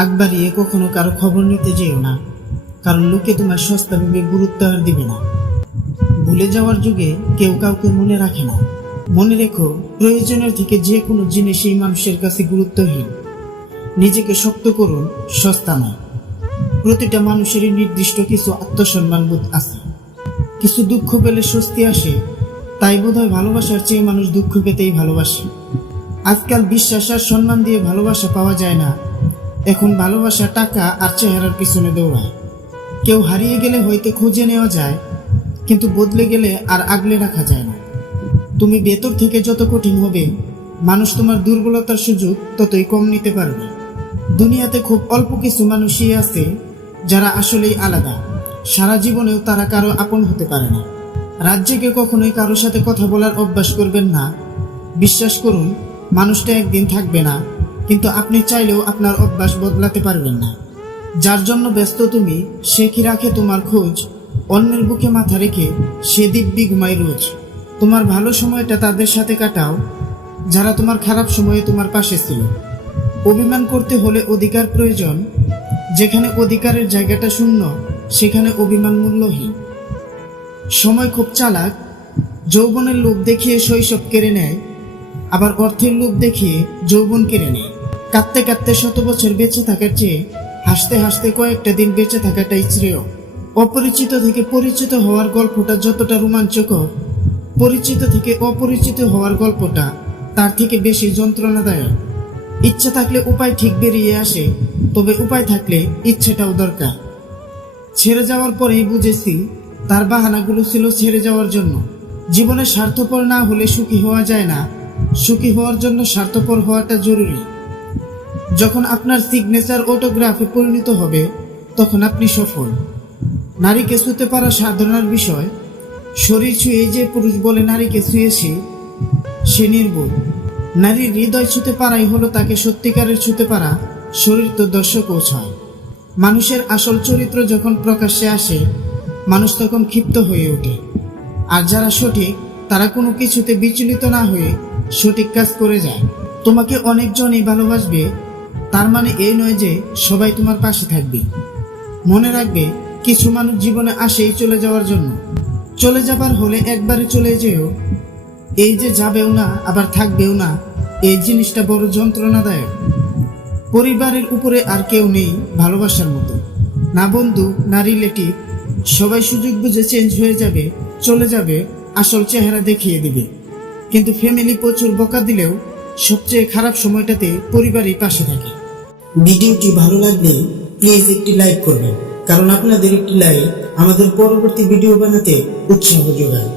আগ বাড়িয়ে কখনো কারো খবর নিতে যেও না, কারণ লোকে তোমার সস্তা ভেবে গুরুত্ব আর দিবে না। ভুলে যাওয়ার যুগে কেউ কাউকে মনে রাখে না। মনে রেখো, প্রয়োজনের থেকে যে কোনো জিনিস এই মানুষের কাছে গুরুত্বহীন। নিজেকে শক্ত করুন, সস্তা নয়। প্রতিটা মানুষেরই নির্দিষ্ট কিছু আত্মসম্মানবোধ আছে। কিছু দুঃখ পেলে স্বস্তি আসে, তাই বোধহয় ভালোবাসার চেয়ে মানুষ দুঃখ পেতেই ভালোবাসে। আজকাল বিশ্বাস আর সম্মান দিয়ে ভালোবাসা পাওয়া যায় না। এখন ভালোবাসা টাকা আর চেহারার পিছনে দৌড়ায়। কেউ হারিয়ে গেলে হয়তো খুঁজে নেওয়া যায়, কিন্তু বদলে গেলে আর আগলে রাখা যায় না। তুমি ভেতর থেকে যত কঠিন হবে, মানুষ তোমার দুর্বলতার সুযোগ ততই কম নিতে পারবে। দুনিয়াতে খুব অল্প কিছু মানুষই আছে যারা আসলেই আলাদা। সারা জীবনেও তারা কারো আপন হতে পারে না। রাত জেগে কখনোই কারোর সাথে কথা বলার অভ্যাস করবেন না। বিশ্বাস করুন, মানুষটা একদিন থাকবে না, কিন্তু আপনি চাইলেও আপনার অভ্যাস বদলাতে পারবেন না। যার জন্য ব্যস্ত তুমি, সে কি রাখে তোমার খোঁজ? অন্যের বুকে মাথা রেখে সে দিব্যি ঘুমায় রোজ। তোমার ভালো সময়টা তাদের সাথে কাটাও, যারা তোমার খারাপ সময়ে তোমার পাশে ছিল। অভিমান করতে হলে অধিকার প্রয়োজন। যেখানে অধিকারের জায়গাটা শূন্য, সেখানে অভিমান মূল্যহীন। সময় খুব চালাক। যৌবনের লোভ দেখিয়ে শৈশব কেড়ে নেয়, আবার অর্থের লোভ দেখিয়ে যৌবন কেড়ে নেয়। কাঁদতে কাঁদতে 100 বছর বেঁচে থাকার চেয়ে হাসতে হাসতে কয়েকটা দিন বেঁচে থাকাটাই শ্রেয়। অপরিচিত থেকে পরিচিত হওয়ার গল্পটা যতটা রোমাঞ্চকর, পরিচিত থেকে অপরিচিত হওয়ার গল্পটা তার থেকে বেশি যন্ত্রণাদায়ক। ইচ্ছা থাকলে উপায় ঠিক বেরিয়ে আসে, তবে উপায় থাকলে ইচ্ছেটাও দরকার। ছেড়ে যাওয়ার পরেই বুঝেছি তার বাহানাগুলো ছিল ছেড়ে যাওয়ার জন্য। জীবনে স্বার্থপর না হলে সুখী হওয়া যায় না। সুখী হওয়ার জন্য স্বার্থপর হওয়াটা জরুরি। যখন আপনার সিগনেচার অটোগ্রাফে পরিণত হবে, তখন আপনি সফল। নারীকে ছুঁতে পারা সাধনার বিষয়। শরীর ছুঁয়ে যে পুরুষ বলে নারীকে ছুঁয়েছি, সে নির্বোধ। নারীর হৃদয় ছুঁতে পারাই হলো তাকে সত্যিকারের ছুঁতে পারা। শরীর তো দর্শকও ছয়। মানুষের আসল চরিত্র যখন প্রকাশ্যে আসে, মানুষ তখন ক্ষিপ্ত হয়ে ওঠে। আর যারা সঠিক, তারা কোনো কিছুতে বিচলিত না হয়ে সঠিক কাজ করে যায়। তোমাকে অনেকজনই ভালোবাসবে, তার মানে এই নয় যে সবাই তোমার পাশে থাকবে। মনে রাখবে, কিছু মানুষ জীবনে আসেই চলে যাওয়ার জন্য। চলে যাবার হলে একবারে চলে যেও। এই যে যাবেও না আবার থাকবেও না, এই জিনিসটা বড় যন্ত্রণাদায়ক। পরিবারের উপরে আর কেউ নেই ভালোবাসার মতো। না বন্ধু, না রিলেটিভ। সবাই সুযোগ বুঝে চেঞ্জ হয়ে যাবে, চলে যাবে, আসল চেহারা দেখিয়ে দিবে। কিন্তু ফ্যামিলি প্রচুর বকা দিলেও সবচেয়ে খারাপ সময়টাতে পরিবারই পাশে থাকে। ভিডিওটি ভালো লাগলে প্লিজ একটি লাইক করবেন, কারণ আপনাদের একটি লাইক আমাদের পরবর্তী ভিডিও বানাতে উৎসাহ যোগায়।